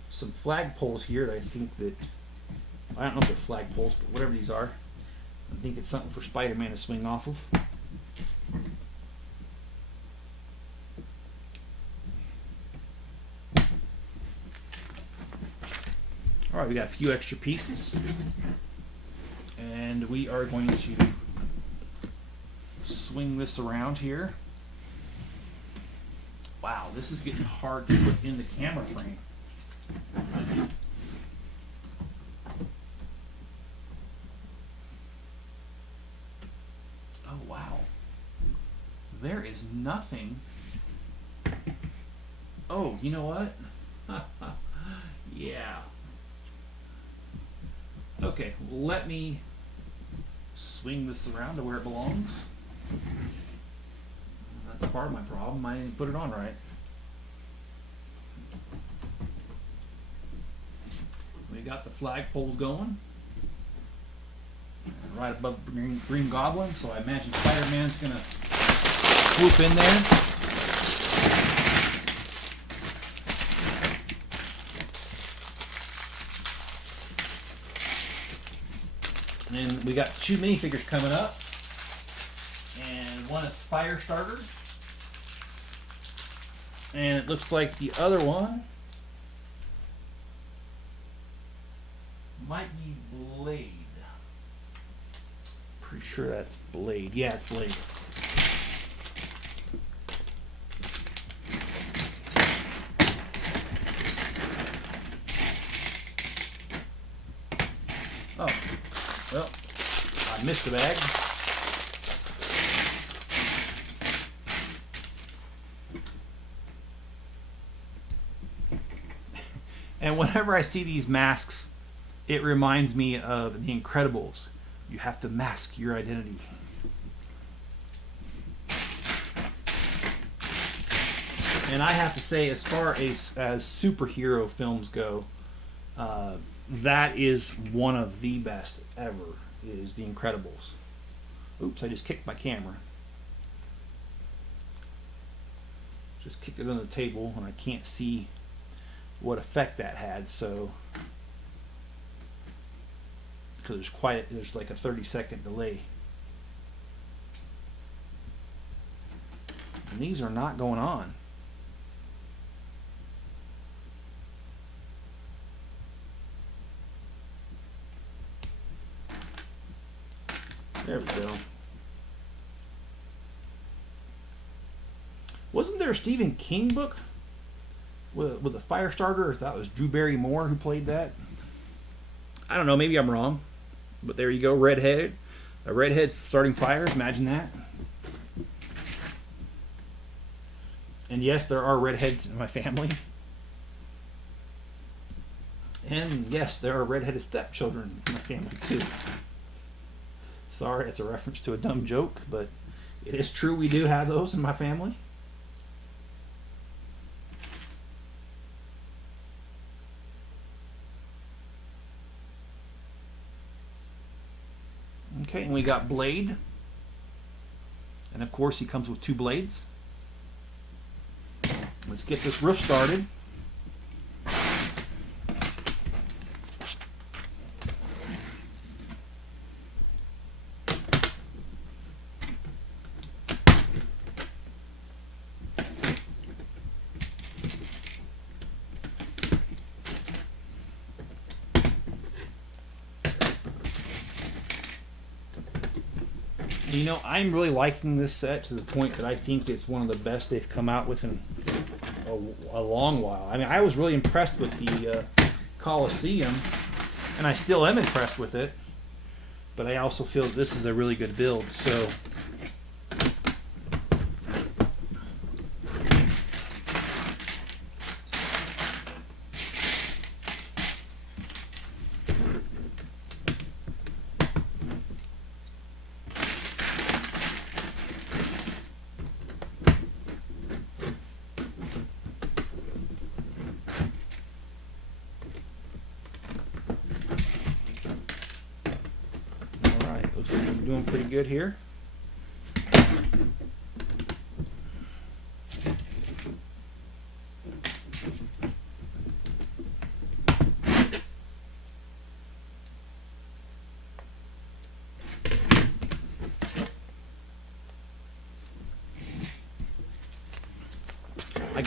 some flagpoles here that I think that, I don't know if they're flagpoles, but whatever these are, I think it's something for Spider-Man to swing off of. All right, we got a few extra pieces, and we are going to swing this around here. Wow, this is getting hard to put in the camera frame. Oh, wow. There is nothing. Oh, you know what? Yeah. Okay, let me swing this around to where it belongs. That's part of my problem. I didn't put it on right. We got the flagpoles going. Right above Green Goblin, so I imagine Spider-Man's going to swoop in there. And we got 2 minifigures coming up. And one is Firestarter. And it looks like the other one might be Blade. Pretty sure that's Blade. Yeah, it's Blade. Oh, well, I missed the bag. And whenever I see these masks, it reminds me of The Incredibles. You have to mask your identity. And I have to say, as far as superhero films go, that is one of the best ever, is The Incredibles. Oops, I just kicked my camera. Just kicked it on the table, and I can't see what effect that had, so because there's like a 30-second delay, and these are not going on. There we go. Wasn't there a Stephen King book with a Firestarter? If that was Drew Barrymore who played that. I don't know, maybe I'm wrong. But there you go, redhead. A redhead starting fires, imagine that. And yes, there are redheads in my family. And yes, there are redheaded stepchildren in my family too. Sorry, it's a reference to a dumb joke, but it is true, we do have those in my family. Okay, and we got Blade. And of course he comes with 2 blades. Let's get this roof started. You know, I'm really liking this set to the point that I think it's one of the best they've come out with in a long while. I mean, I was really impressed with the Coliseum, and I still am impressed with it, but I also feel that this is a really good build. So looks like I'm doing pretty good here.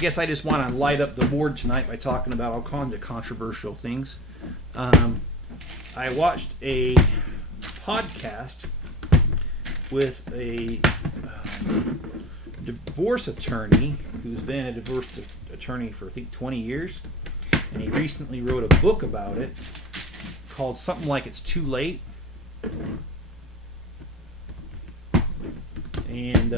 guess I just want to light up the board tonight by talking about all kinds of controversial things. I watched a podcast with a divorce attorney who's been a divorce attorney for I think 20 years, and he recently wrote a book about it called something like It's Too Late. And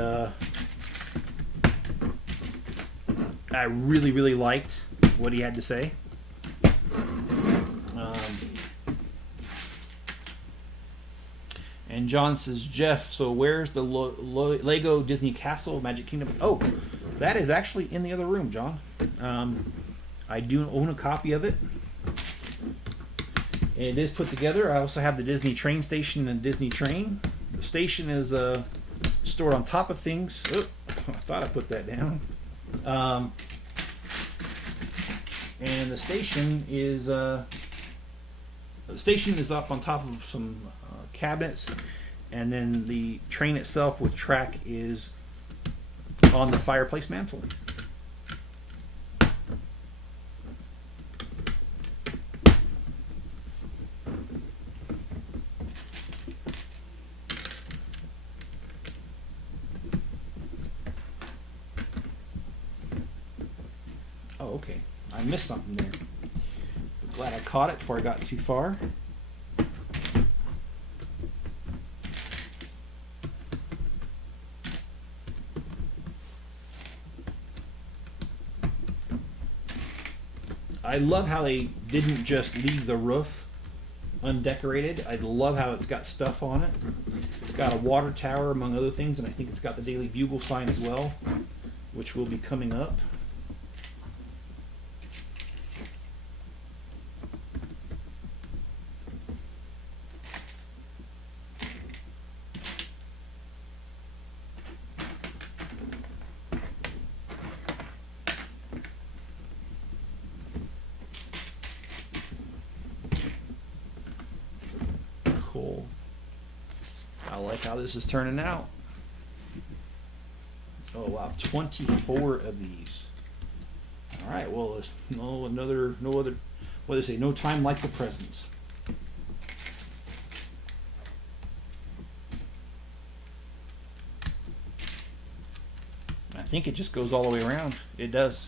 I really liked what he had to say. And John says, Jeff, so where's the Lego Disney Castle Magic Kingdom? Oh, that is actually in the other room, John. I do own a copy of it. And it is put together. I also have the Disney train station and Disney train. The station is stored on top of things. Oh, I thought I put that down. And the station is up on top of some cabinets, and then the train itself with track is on the fireplace mantle. Oh, okay. I missed something there. But glad I caught it before I got too far. I love how they didn't just leave the roof undecorated. I love how it's got stuff on it. It's got a water tower, among other things, and I think it's got the Daily Bugle sign as well, which will be coming up. Cool. I like how this is turning out. Oh wow, 24 of these. All right, well, there's no other, what do they say? No time like the present. I think it just goes all the way around. It does.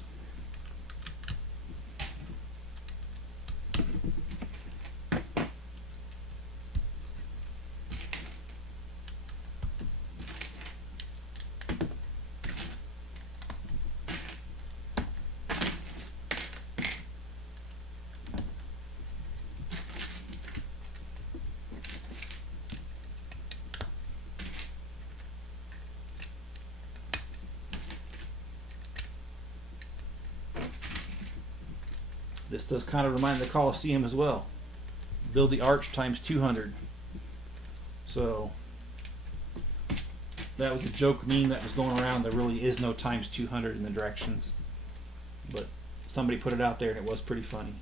This does kind of remind the Colosseum as well. Build the arch times 200. So that was a joke meme that was going around. There really is no times 200 in the directions, but somebody put it out there and it was pretty funny.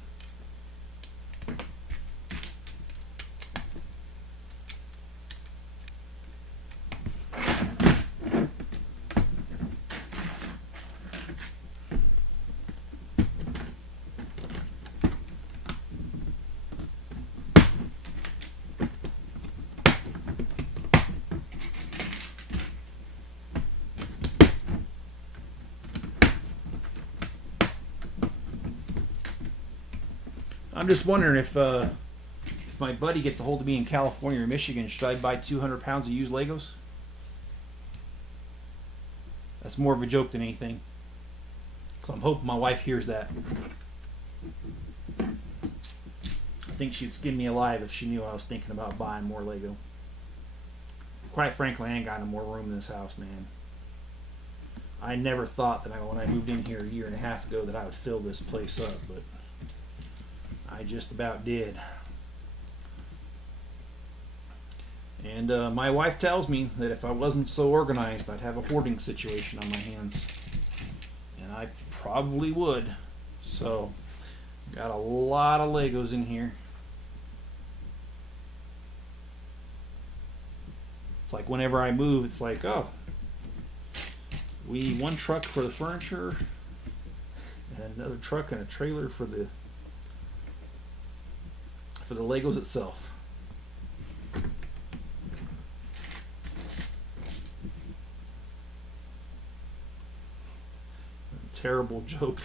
I'm just wondering if my buddy gets a hold of me in California or Michigan, should I buy 200 pounds of used Legos? That's more of a joke than anything. Because I'm hoping my wife hears that. I think she'd skin me alive if she knew I was thinking about buying more Lego. Quite frankly, I ain't got no more room in this house, man. I never thought that when I moved in here a year and a half ago that I would fill this place up, but I just about did. And my wife tells me that if I wasn't so organized, I'd have a hoarding situation on my hands. And I probably would. So, got a lot of Legos in here. It's like whenever I move, it's like, oh, we need one truck for the furniture, And another truck and a trailer for the Legos itself. Terrible joke.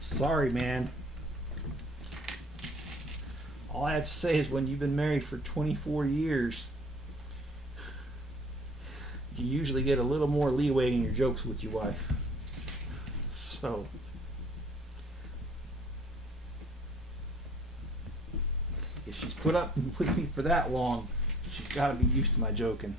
Sorry, man. All I have to say is when you've been married for 24 years, you usually get a little more leeway in your jokes with your wife. So, if she's put up with me for that long, she's got to be used to my joking.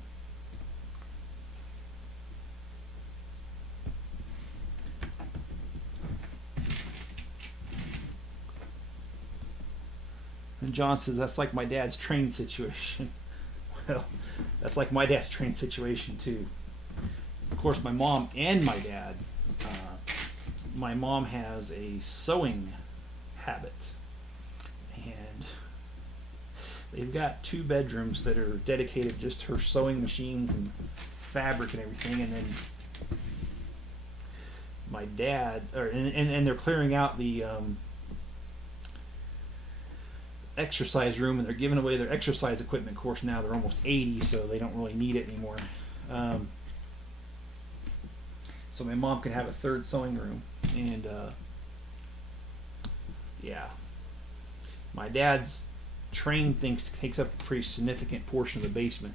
And John says, that's like my dad's train situation. Well, that's like my dad's train situation too. Of course, my mom and my dad, my mom has a sewing habit. And they've got 2 bedrooms that are dedicated just to her sewing machines and fabric and everything. And then my dad, and they're clearing out the exercise room, and they're giving away their exercise equipment. Of course, now they're almost 80, so they don't really need it anymore. So my mom can have a 3rd sewing room, and yeah, my dad's train takes up a pretty significant portion of the basement.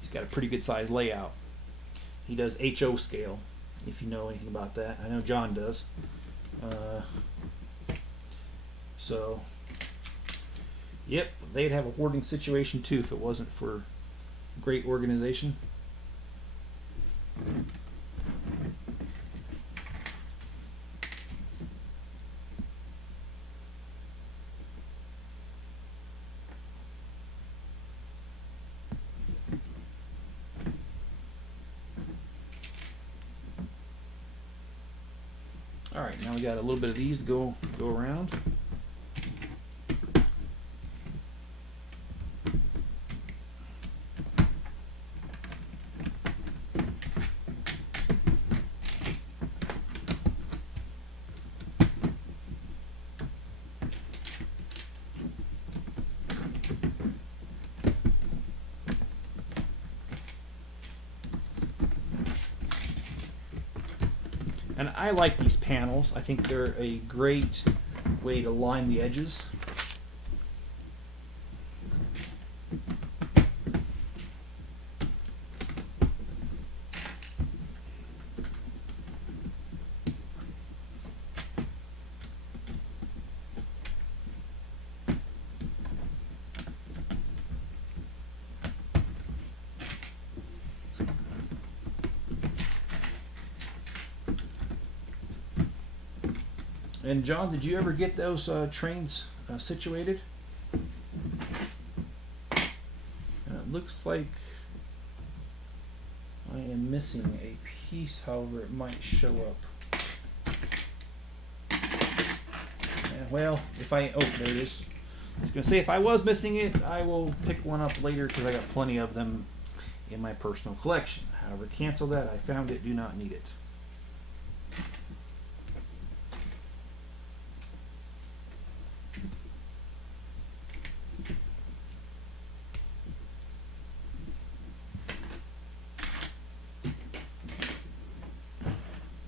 He's got a pretty good size layout. He does HO scale, if you know anything about that. I know John does. So yep, they'd have a hoarding situation too if it wasn't for great organization. All right, now we got a little bit of these to go around. And I like these panels. I think they're a great way to line the edges. And John, did you ever get those trains situated? It looks like I am missing a piece, however it might show up. Well, there it is. I was going to say, if I was missing it, I will pick one up later because I got plenty of them in my personal collection. However, cancel that. I found it, do not need it.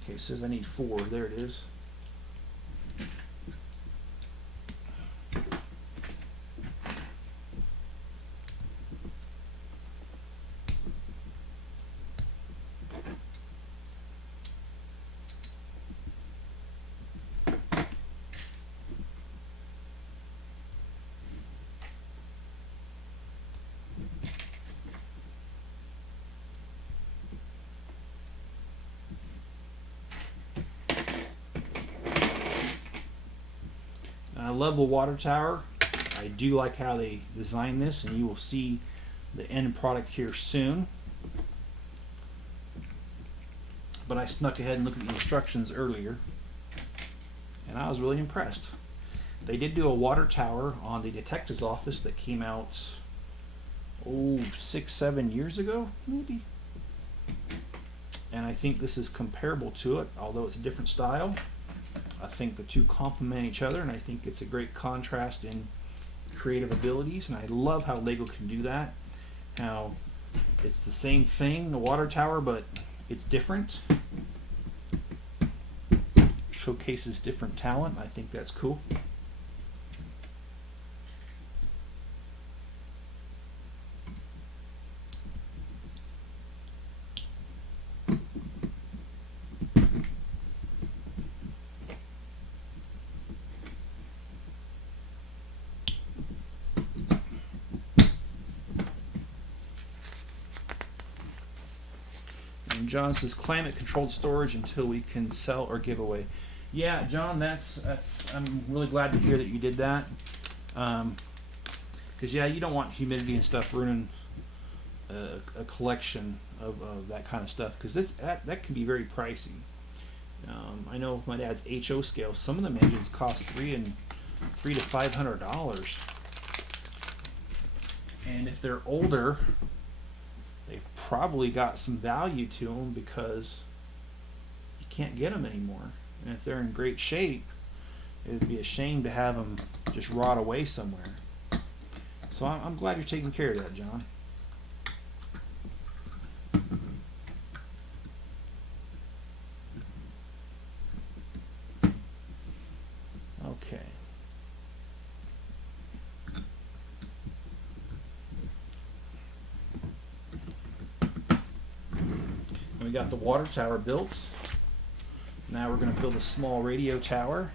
It says I need 4. There it is. I love the water tower. I do like how they designed this, and you will see the end product here soon. But I snuck ahead and looked at the instructions earlier, and I was really impressed. They did do a water tower on the detective's office that came out 6-7 years ago, maybe. And I think this is comparable to it, although it's a different style. I think the two complement each other, and I think it's a great contrast in creative abilities, and I love how Lego can do that. How it's the same thing, the water tower, but it's different. Showcases different talent. I think that's cool. And John says climate controlled storage until we can sell or give away. Yeah, John, that's I'm really glad to hear that you did that. Because yeah, you don't want humidity and stuff ruining a collection of that kind of stuff, because that can be very pricey. I know my dad's HO scale, some of them engines cost $300 to $500, and if they're older, they've probably got some value to them because you can't get them anymore. And if they're in great shape, it would be a shame to have them just rot away somewhere. So I'm glad you're taking care of that, John. Okay. And we got the water tower built. Now we're going to build a small radio tower.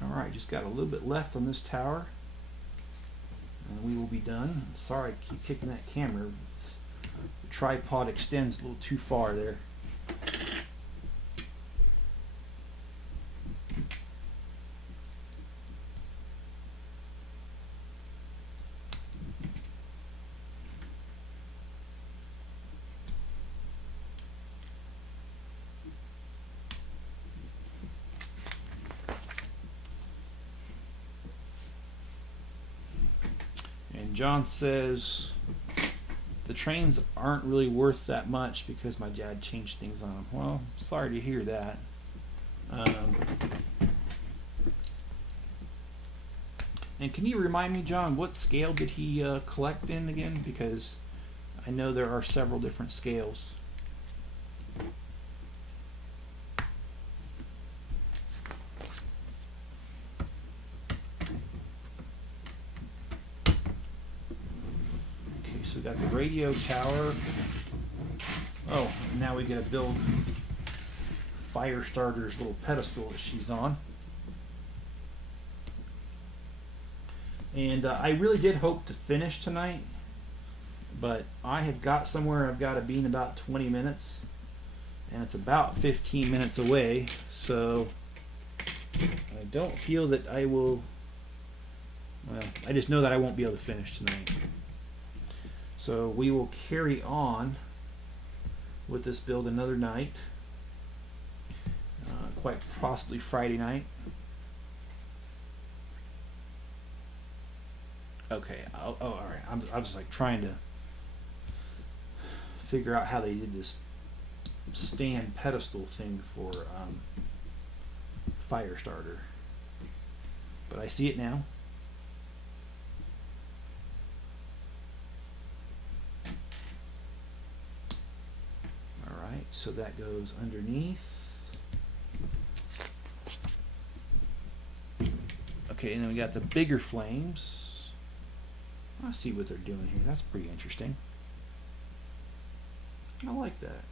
Alright, just got a little bit left on this tower and we will be done. Sorry, I keep kicking that camera. The tripod extends a little too far there. John says the trains aren't really worth that much because my dad changed things on them. Well, sorry to hear that. And can you remind me, John, what scale did he collect in again? Because I know there are several different scales. So we got the radio tower. Oh, now we get to build Firestarter's little pedestal that she's on. And I really did hope to finish tonight, but I have got somewhere I've got to be in about 20 minutes, and it's about 15 minutes away, so I don't feel that I will, well, I just know that I won't be able to finish tonight. So we will carry on with this build another night, quite possibly Friday night. Okay, all right. I was like trying to figure out how they did this stand pedestal thing for Firestarter, but I see it now. So that goes underneath. Okay, and then we got the bigger flames. I see what they're doing here. That's pretty interesting. I like that.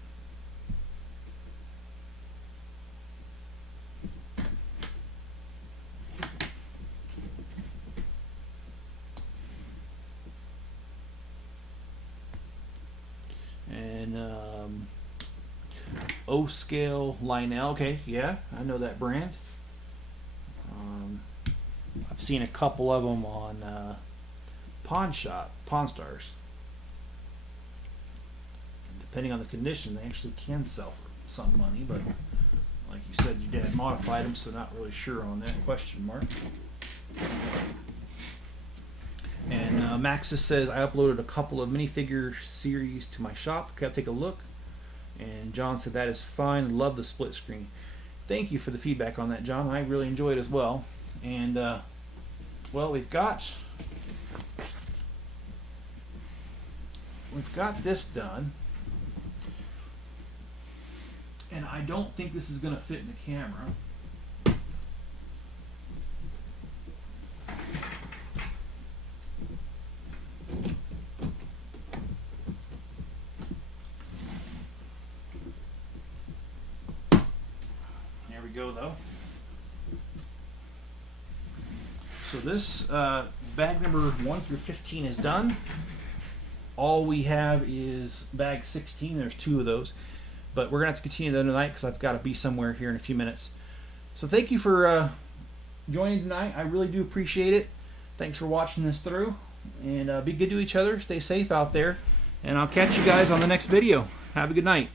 O-Scale Lionel. Okay, yeah, I know that brand. I've seen a couple of them on Pawn Stars. Depending on the condition, they actually can sell for some money, but like you said, your dad modified them, so not really sure on that question mark. And Maxis says, I uploaded a couple of minifigure series to my shop. Can I take a look? And John said, that is fine. Love the split screen. Thank you for the feedback on that, John. I really enjoy it as well. And, well, we've got this done. And I don't think this is going to fit in the camera. There we go, though. So this bag number 1 through 15 is done. All we have is bag 16. There's 2 of those. But we're going to have to continue that tonight because I've got to be somewhere here in a few minutes. So thank you for joining tonight. I really do appreciate it. Thanks for watching this through. And be good to each other. Stay safe out there. And I'll catch you guys on the next video. Have a good night.